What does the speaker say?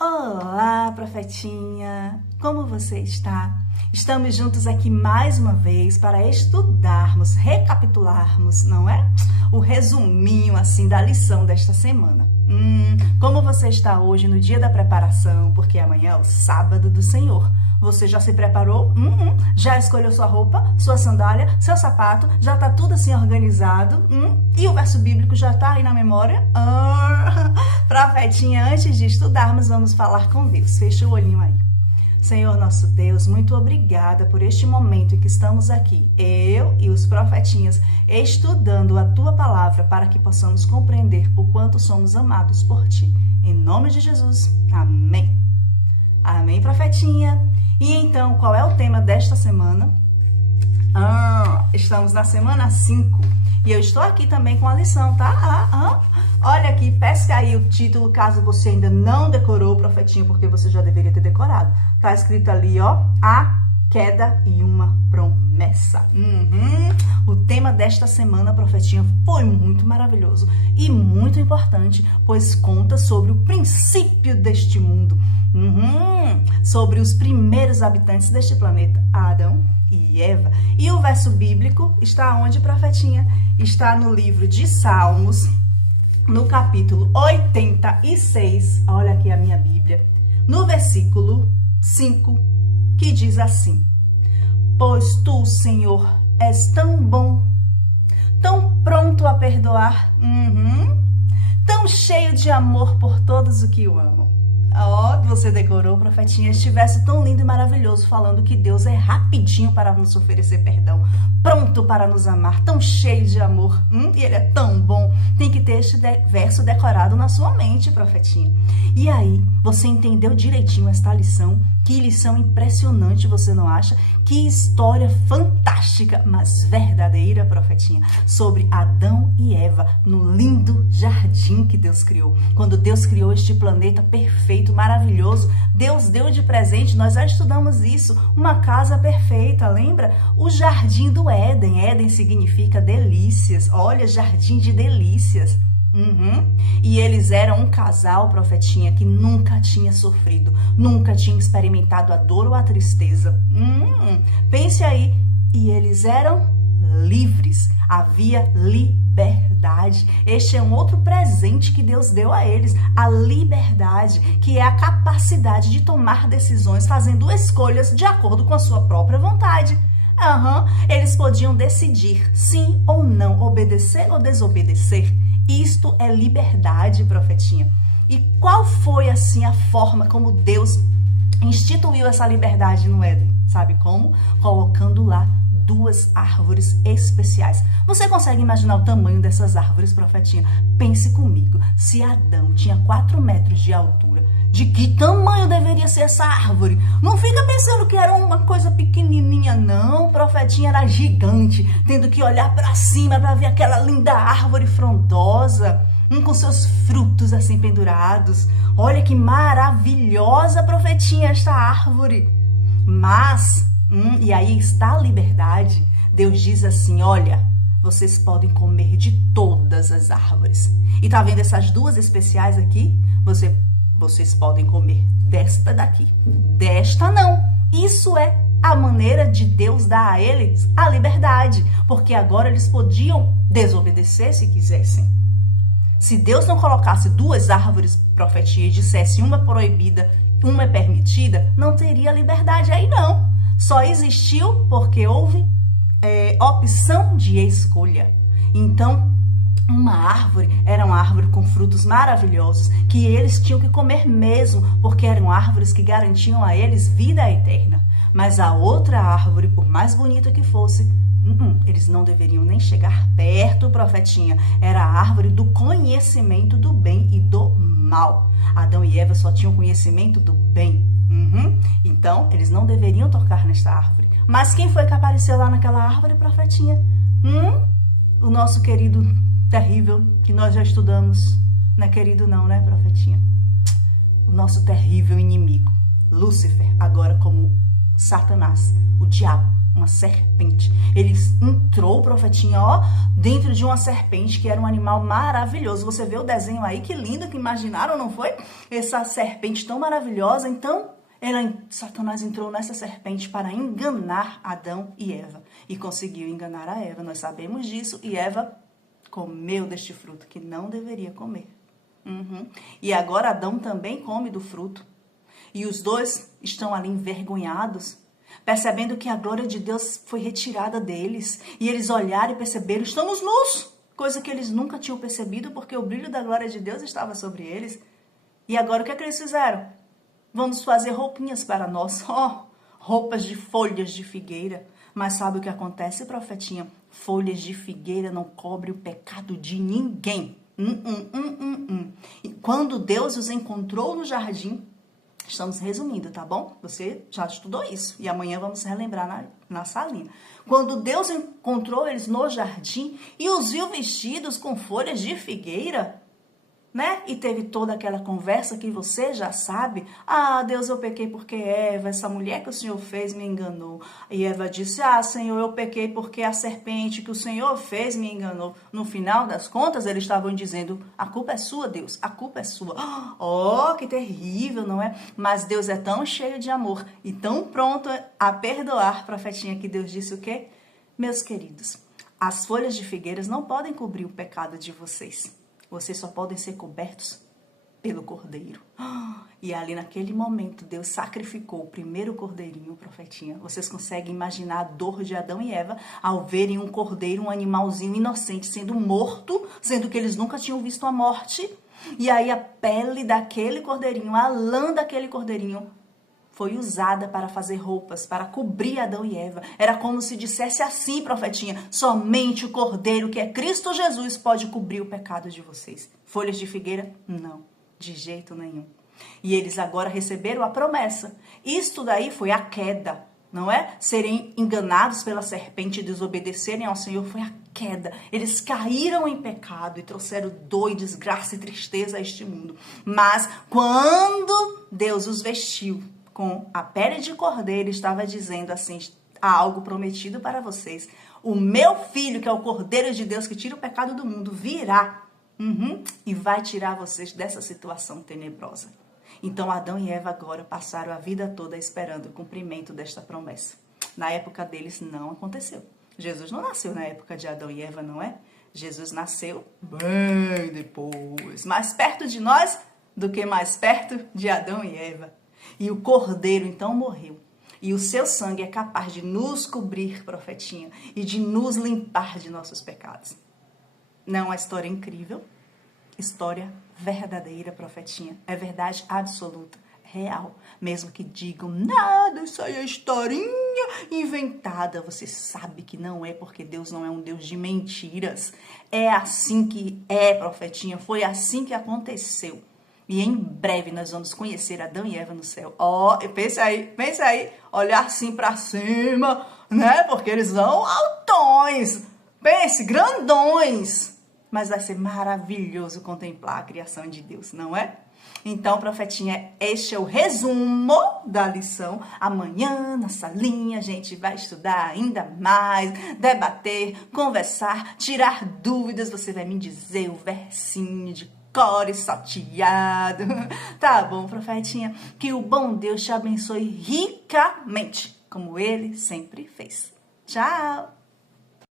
Olá, profetinha! Como você está? Estamos juntos aqui mais uma vez para estudarmos, recapitularmos, não é? O resuminho assim da lição desta semana. Como você está hoje no dia da preparação? Porque amanhã é o sábado do Senhor. Você já se preparou? Já escolheu sua roupa, sua sandália, seu sapato? Já tá tudo assim organizado? E o verso bíblico já tá aí na memória? Profetinha, antes de estudarmos, vamos falar com Deus. Fecha o olhinho aí. Senhor nosso Deus, muito obrigada por este momento em que estamos aqui, eu e os profetinhas, estudando a Tua palavra para que possamos compreender o quanto somos amados por Ti. Em nome de Jesus, amém. Amém, profetinha. E então, qual é o tema desta semana? Estamos na semana 5 e eu estou aqui também com a lição, tá? Olha aqui, pesca aí o título, caso você ainda não decorou, profetinha, porque você já deveria ter decorado. Tá escrito ali, ó, a queda e uma promessa. O tema desta semana, profetinha, foi muito maravilhoso e muito importante, pois conta sobre o princípio deste mundo. Sobre os primeiros habitantes deste planeta, Adão e Eva. E o verso bíblico está onde, profetinha? Está no livro de Salmos, no capítulo 86, olha aqui a minha Bíblia, no versículo 5, que diz assim: Pois tu, Senhor, és tão bom, tão pronto a perdoar, tão cheio de amor por todos os que o amam. Você decorou, profetinha, estivesse tão lindo e maravilhoso, falando que Deus é rapidinho para nos oferecer perdão, pronto para nos amar, tão cheio de amor, e Ele é tão bom. Tem que ter este verso decorado na sua mente, profetinha. E aí, você entendeu direitinho esta lição? Que lição impressionante, você não acha? Que história fantástica, mas verdadeira, profetinha, sobre Adão e Eva no lindo jardim que Deus criou. Quando Deus criou este planeta perfeito, maravilhoso, Deus deu de presente, nós já estudamos isso, uma casa perfeita, lembra? O jardim do Éden. Éden significa delícias. Olha, jardim de delícias. E eles eram um casal, profetinha, que nunca tinha sofrido, nunca tinha experimentado a dor ou a tristeza. Pense aí. E eles eram livres, havia liberdade. Este é um outro presente que Deus deu a eles, a liberdade, que é a capacidade de tomar decisões, fazendo escolhas de acordo com a sua própria vontade. Eles podiam decidir sim ou não, obedecer ou desobedecer. Isto é liberdade, profetinha. E qual foi, assim, a forma como Deus instituiu essa liberdade no Éden? Sabe como? Colocando lá 2 árvores especiais. Você consegue imaginar o tamanho dessas árvores, profetinha? Pense comigo. Se Adão tinha 4 metros de altura, de que tamanho deveria ser essa árvore? Não fica pensando que era uma coisa pequenininha, não. Profetinha era gigante, tendo que olhar para cima para ver aquela linda árvore frondosa, com seus frutos assim pendurados. Olha que maravilhosa, profetinha, esta árvore. Mas, e aí está a liberdade. Deus diz assim, olha, vocês podem comer de todas as árvores. E tá vendo essas 2 especiais aqui? Vocês podem comer desta daqui, desta não. Isso é a maneira de Deus dar a eles a liberdade, porque agora eles podiam desobedecer se quisessem. Se Deus não colocasse 2 árvores, profetinha, e dissesse uma é proibida, uma é permitida, não teria liberdade aí não. Só existiu porque houve opção de escolha. Então, uma árvore era uma árvore com frutos maravilhosos, que eles tinham que comer mesmo, porque eram árvores que garantiam a eles vida eterna. Mas a outra árvore, por mais bonita que fosse, eles não deveriam nem chegar perto, profetinha. Era a árvore do conhecimento do bem e do mal. Adão e Eva só tinham conhecimento do bem. Então, eles não deveriam tocar nesta árvore. Mas quem foi que apareceu lá naquela árvore, profetinha? O nosso querido terrível, que nós já estudamos. Não é querido não, né, profetinha? O nosso terrível inimigo, Lúcifer, agora como Satanás, o diabo. uma serpente. Ele entrou, profetinha, ó, dentro de uma serpente, que era um animal maravilhoso. Você vê o desenho aí, que lindo, que imaginaram, não foi? Essa serpente tão maravilhosa. Então, Satanás entrou nessa serpente para enganar Adão e Eva. E conseguiu enganar a Eva. Nós sabemos disso. E Eva comeu deste fruto que não deveria comer. E agora Adão também come do fruto. E os dois estão ali envergonhados, percebendo que a glória de Deus foi retirada deles. E eles olharam e perceberam, estamos nus. Coisa que eles nunca tinham percebido, porque o brilho da glória de Deus estava sobre eles. E agora o que é que eles fizeram? Vamos fazer roupinhas para nós. Roupas de folhas de figueira. Mas sabe o que acontece, profetinha? Folhas de figueira não cobrem o pecado de ninguém. E quando Deus os encontrou no jardim, estamos resumindo, tá bom? Você já estudou isso. E amanhã vamos relembrar na salinha. Quando Deus encontrou eles no jardim e os viu vestidos com folhas de figueira, né? E teve toda aquela conversa que você já sabe. Deus, eu pequei porque Eva, essa mulher que o Senhor fez, me enganou. E Eva disse, Senhor, eu pequei porque a serpente que o Senhor fez me enganou. No final das contas, eles estavam dizendo, a culpa é sua, Deus, a culpa é sua. Que terrível, não é? Mas Deus é tão cheio de amor e tão pronto a perdoar, profetinha, que Deus disse o quê? Meus queridos, as folhas de figueiras não podem cobrir o pecado de vocês. Vocês só podem ser cobertos pelo cordeiro. E ali naquele momento, Deus sacrificou o primeiro cordeirinho, profetinha. Vocês conseguem imaginar a dor de Adão e Eva ao verem um cordeiro, um animalzinho inocente sendo morto, sendo que eles nunca tinham visto a morte. E aí a pele daquele cordeirinho, a lã daquele cordeirinho, foi usada para fazer roupas, para cobrir Adão e Eva. Era como se dissesse assim, profetinha, somente o Cordeiro, que é Cristo Jesus, pode cobrir o pecado de vocês. Folhas de figueira? Não, de jeito nenhum. E eles agora receberam a promessa. Isto daí foi a queda, não é? Serem enganados pela serpente e desobedecerem ao Senhor foi a queda. Eles caíram em pecado e trouxeram dor e desgraça e tristeza a este mundo. Mas quando Deus os vestiu com a pele de cordeiro, estava dizendo assim, há algo prometido para vocês. O meu filho, que é o Cordeiro de Deus, que tira o pecado do mundo, virá e vai tirar vocês dessa situação tenebrosa. Então, Adão e Eva agora passaram a vida toda esperando o cumprimento desta promessa. Na época deles não aconteceu. Jesus não nasceu na época de Adão e Eva, não é? Jesus nasceu bem depois, mais perto de nós do que mais perto de Adão e Eva. E o cordeiro então morreu. E o seu sangue é capaz de nos cobrir, profetinha, e de nos limpar de nossos pecados. Não é uma história incrível? História verdadeira, profetinha. É verdade absoluta, real. Mesmo que digam, nada, isso aí é historinha inventada. Você sabe que não é, porque Deus não é um Deus de mentiras. É assim que é, profetinha. Foi assim que aconteceu. E em breve nós vamos conhecer Adão e Eva no céu. Pensa aí, olhar assim pra cima, né? Porque eles são altões. Pense, grandões. Mas vai ser maravilhoso contemplar a criação de Deus, não é? Então, profetinha, este é o resumo da lição. Amanhã, na salinha, a gente vai estudar ainda mais, debater, conversar, tirar dúvidas. Você vai me dizer o versinho de core salteado. Tá bom, profetinha? Que o bom Deus te abençoe ricamente, como ele sempre fez. Tchau!